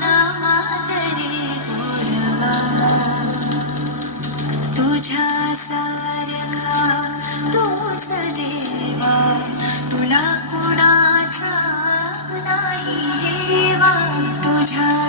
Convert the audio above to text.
नामातरी गोडवा तुझ्या सारखा तूच देवा तुला कुणाचा नाही हेवा तुझ्या